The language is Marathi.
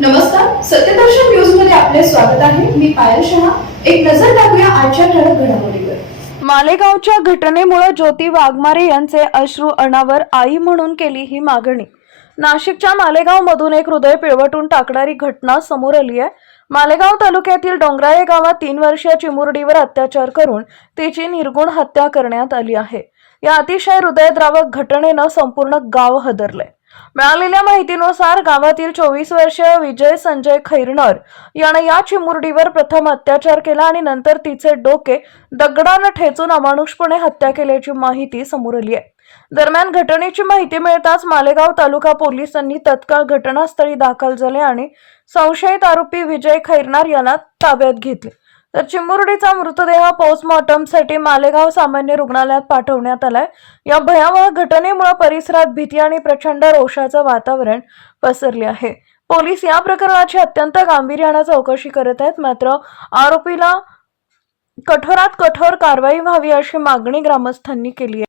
नमस्कार सत्यदर्शन न्यूजमध्ये आपले स्वागत आहे. मी पायल शहा. एक नजर टाकूया आजच्या ठळक घडामोडीवर. मालेगावच्या घटनेमुळे ज्योती वाघमारे यांचे अश्रू अनावर आई म्हणून केली ही मागणी. नाशिकच्या मालेगाव मधून एक हृदय पिळवटून टाकणारी घटना समोर आली आहे. मालेगाव तालुक्यातील डोंगराळे गावात तीन वर्षीय चिमुरडीवर अत्याचार करून तिची निर्गुण हत्या करण्यात आली आहे. या अतिशय हृदयद्रावक घटनेनं संपूर्ण गाव हदरलंय. मिळालेल्या माहितीनुसार गावातील चोवीस वर्षीय विजय संजय खैरनर यानं या चिमुरडीवर प्रथम अत्याचार केला आणि नंतर तिचे डोके दगडानं ठेचून अमानुषपणे हत्या केल्याची माहिती समोर आली आहे. दरम्यान घटनेची माहिती मिळताच मालेगाव तालुका पोलिसांनी तत्काळ घटनास्थळी दाखल झाले आणि संशयित आरोपी विजय खैरनार यांना ताब्यात घेतले. तर चिमुरडीचा मृतदेह पोस्टमॉर्टमसाठी मालेगाव सामान्य रुग्णालयात पाठवण्यात आलाय. या भयावह घटनेमुळे परिसरात भीती आणि प्रचंड रोषाचं वातावरण पसरले आहे. पोलीस या प्रकरणाची अत्यंत गांभीर्यानं चौकशी करत आहेत. मात्र आरोपीला कठोरात कठोर कारवाई व्हावी अशी मागणी ग्रामस्थांनी केली आहे.